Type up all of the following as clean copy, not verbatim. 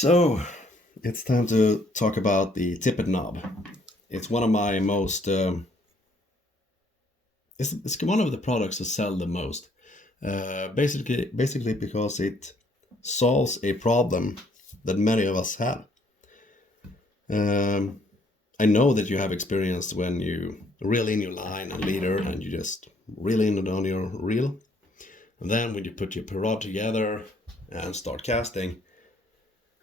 So, it's time to talk about the tippet knob. It's one of my most. It's one of the products that sell the most. Basically because it solves a problem that many of us have. Um, I know that you have experienced when you reel in your line and leader and you just reel in it on your reel. And then when you put your rod together and start casting,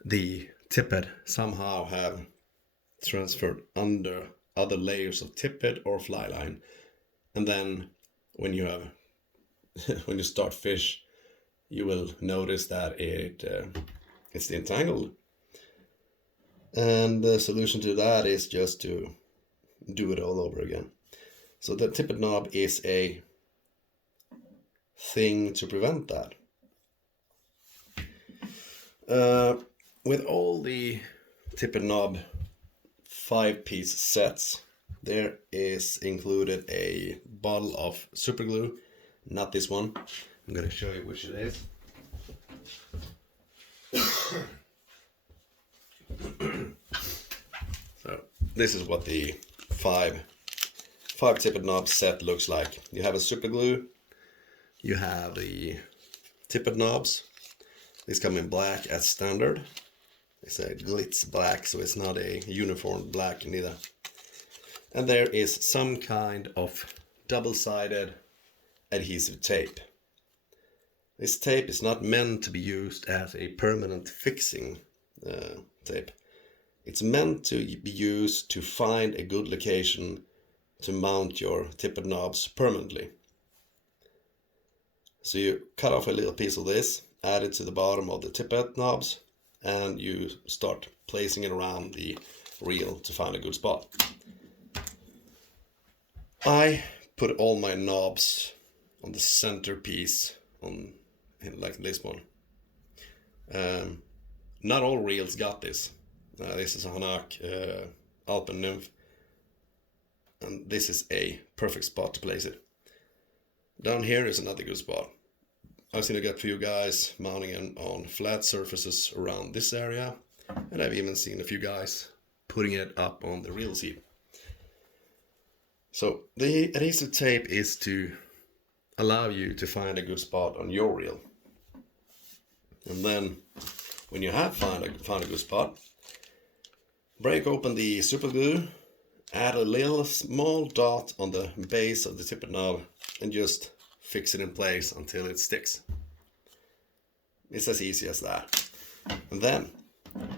the tippet somehow have transferred under other layers of tippet or fly line. And then when you have when you start fish, you will notice that it's entangled. And the solution to that is just to do it all over again. So the tippet knob is a thing to prevent that. With all the tippet knob 5-piece sets, there is included a bottle of super glue. Not this one. I'm going to show you which it is. So this is what the five tippet knob set looks like. You have a super glue. You have the tippet knobs. These come in black as standard. It's a glitz black, so it's not a uniform black neither. And there is some kind of double-sided adhesive tape. This tape is not meant to be used as a permanent fixing tape. It's meant to be used to find a good location to mount your tippet knobs permanently. So you cut off a little piece of this, add it to the bottom of the tippet knobs, and you start placing it around the reel to find a good spot. I put all my knobs on the center piece like this one. Not all reels got this. This is a Hanak Alpen Nymph, and this is a perfect spot to place it. Down here is another good spot. I've seen a few guys mounting it on flat surfaces around this area, and I've even seen a few guys putting it up on the reel seat. So the adhesive tape is to allow you to find a good spot on your reel. And then when you have found a good spot, break open the super glue, add a little small dot on the base of the tippet knob, and just fix it in place until it sticks. It's as easy as that. And then,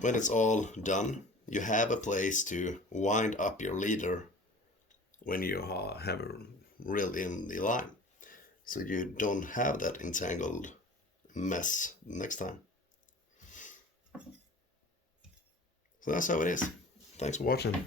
when it's all done, you have a place to wind up your leader when you have reeled in the line. So you don't have that entangled mess next time. So that's how it is. Thanks for watching.